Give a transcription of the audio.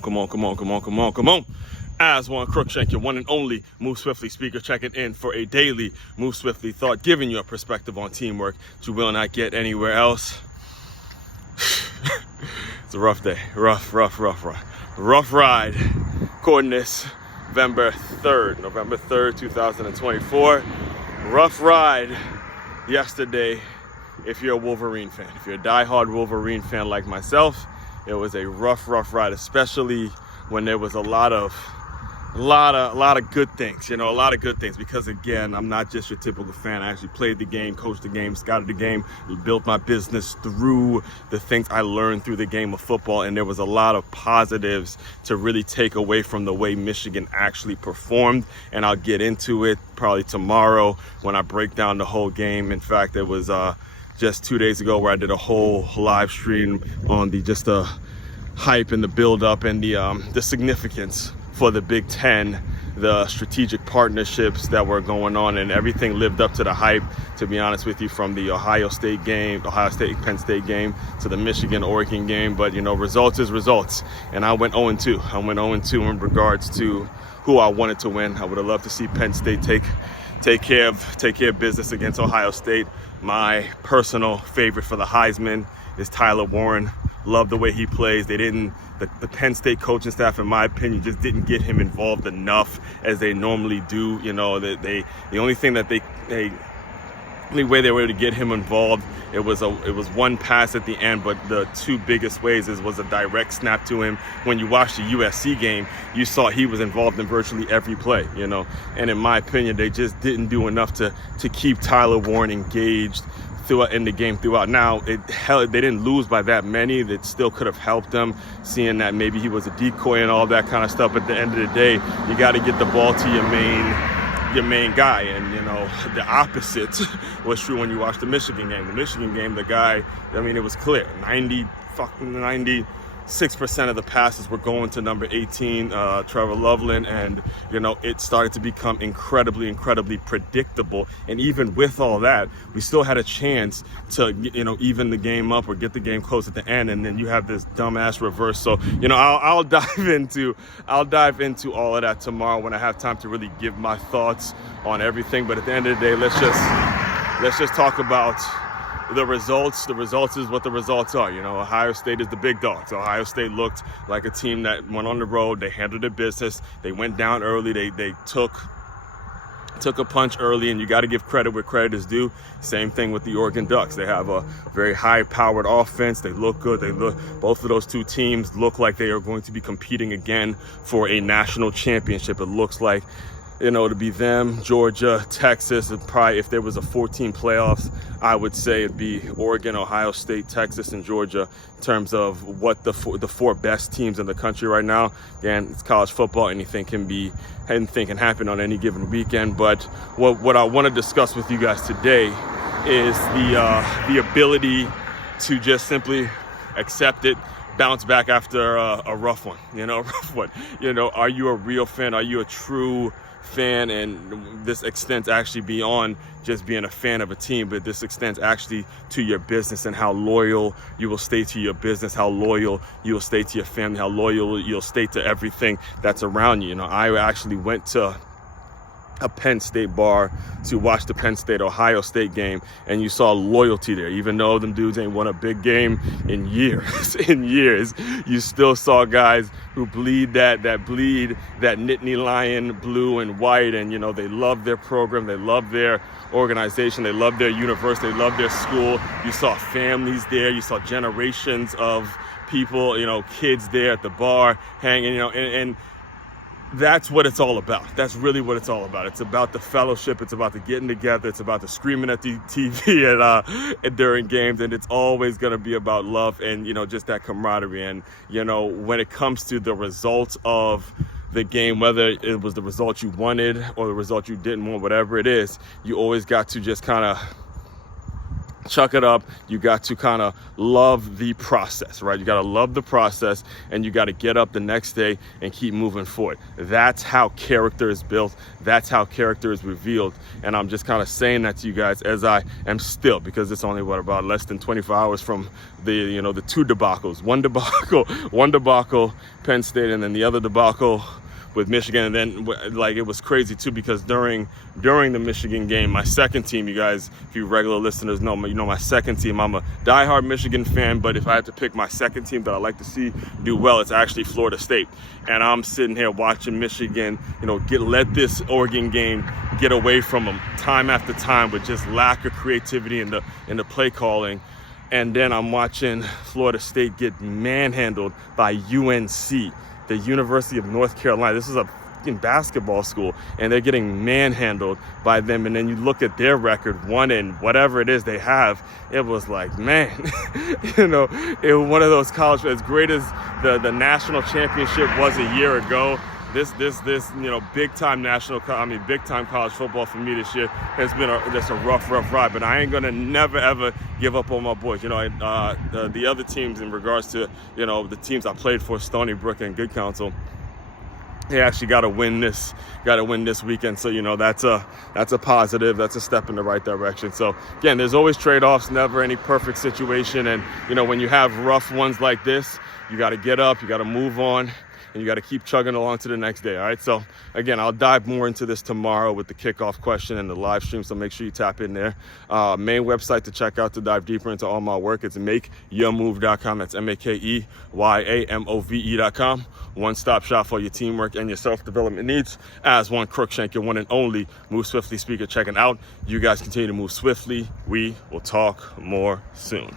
Come on. As one Crookshank, your one and only Move Swiftly speaker, checking in for a daily Move Swiftly thought, giving you a perspective on teamwork that you will not get anywhere else. It's a rough day, rough ride. Recording this November 3rd, 2024. Rough ride yesterday if you're a Wolverine fan. If you're a diehard Wolverine fan like myself, it was a rough ride, especially when there was a lot of good things, a lot of good things, because again, I'm not just your typical fan. I actually played the game, coached the game, scouted the game, built my business through the things I learned through the game of football, and there was a lot of positives to really take away from the way Michigan actually performed, and I'll get into it probably tomorrow when I break down the whole game. In fact, it was just 2 days ago where I did a whole live stream on the hype and the build up and the significance for the Big Ten, the strategic partnerships that were going on, and everything lived up to the hype, to be honest with you, from the Ohio State Penn State game to the Michigan-Oregon game. But results is results, and I went 0-2. I went 0-2 in regards to who I wanted to win. I would have loved to see Penn State take care of business against Ohio State. My personal favorite for the Heisman is Tyler Warren. Love the way he plays. The Penn State coaching staff, in my opinion, just didn't get him involved enough as they normally do. The only way they were able to get him involved, it was one pass at the end, but the two biggest ways was a direct snap to him. When you watched the USC game, you saw he was involved in virtually every play, and in my opinion, they just didn't do enough to keep Tyler Warren engaged in the game throughout. Now, they didn't lose by that many. That still could have helped them, seeing that maybe he was a decoy and all that kind of stuff. But at the end of the day, you got to get the ball to your main guy. And, the opposite was true when you watched the Michigan game. The Michigan game, the guy, it was clear. 96% of the passes were going to number 18, Trevor Loveland, and it started to become incredibly predictable. And even with all that, we still had a chance to even the game up or get the game close at the end, and then you have this dumbass reverse. So I'll dive into all of that tomorrow when I have time to really give my thoughts on everything. But at the end of the day, let's just talk about the results. The results is what the results are. Ohio State is the big dogs. Ohio State looked like a team that went on the road. They handled their business. They went down early. They took a punch early, and you got to give credit where credit is due. Same thing with the Oregon Ducks. They have a very high-powered offense. They look good. Both of those two teams look like they are going to be competing again for a national championship. It looks like to be them, Georgia, Texas, and probably if there was a 14 playoffs, I would say it'd be Oregon, Ohio State, Texas, and Georgia in terms of what the four best teams in the country right now. Again, it's college football. Anything can happen on any given weekend. But what I want to discuss with you guys today is the ability to just simply accept it, bounce back after a rough one. Are you a real fan? Are you a true fan? And this extends actually beyond just being a fan of a team, but this extends actually to your business and how loyal you will stay to your business, how loyal you will stay to your family, how loyal you'll stay to everything that's around you. I actually went to a Penn State bar to watch the Penn State Ohio State game, and you saw loyalty there. Even though them dudes ain't won a big game in years, you still saw guys who bleed that Nittany Lion blue and white, and they love their program, they love their organization, they love their university, they love their school. You saw families there, you saw generations of people, kids there at the bar hanging, and that's what it's all about. That's really what it's all about. It's about the fellowship. It's about the getting together. It's about the screaming at the TV and during games. And it's always going to be about love and, just that camaraderie. And, when it comes to the results of the game, whether it was the result you wanted or the result you didn't want, whatever it is, you always got to just kind of chuck it up. You got to kind of love the process, right? You got to love the process, and you got to get up the next day and keep moving forward. That's how character is built. That's how character is revealed. And I'm just kind of saying that to you guys as I am still, because it's only about less than 24 hours from the, the two debacles. One debacle, Penn State, and then the other debacle with Michigan. And then like it was crazy too, because during the Michigan game, my second team, you guys, if you regular listeners know, my second team, I'm a diehard Michigan fan, but if I had to pick my second team that I like to see do well, it's actually Florida State. And I'm sitting here watching Michigan, let this Oregon game get away from them time after time with just lack of creativity in the play calling. And then I'm watching Florida State get manhandled by UNC, the University of North Carolina. This is a basketball school, and they're getting manhandled by them. And then you look at their record, 1 in whatever it is they have. It was like, man, it was one of those college, as great as the national championship was a year ago. This big time big time college football for me this year has been just a rough ride. But I ain't gonna never ever give up on my boys. The other teams, in regards to the teams I played for, Stony Brook and Good Counsel, they actually got to win this weekend. So that's a positive. That's a step in the right direction. So again, there's always trade-offs, never any perfect situation. And when you have rough ones like this, you got to get up, you got to move on, and you got to keep chugging along to the next day. All right. So again, I'll dive more into this tomorrow with the kickoff question and the live stream. So make sure you tap in there. Main website to check out to dive deeper into all my work. It's makeyourmove.com. That's makeyourmove.com. One-stop shop for your teamwork and your self-development needs. As one Crookshank, your one and only Move Swiftly speaker, checking out. You guys continue to move swiftly. We will talk more soon.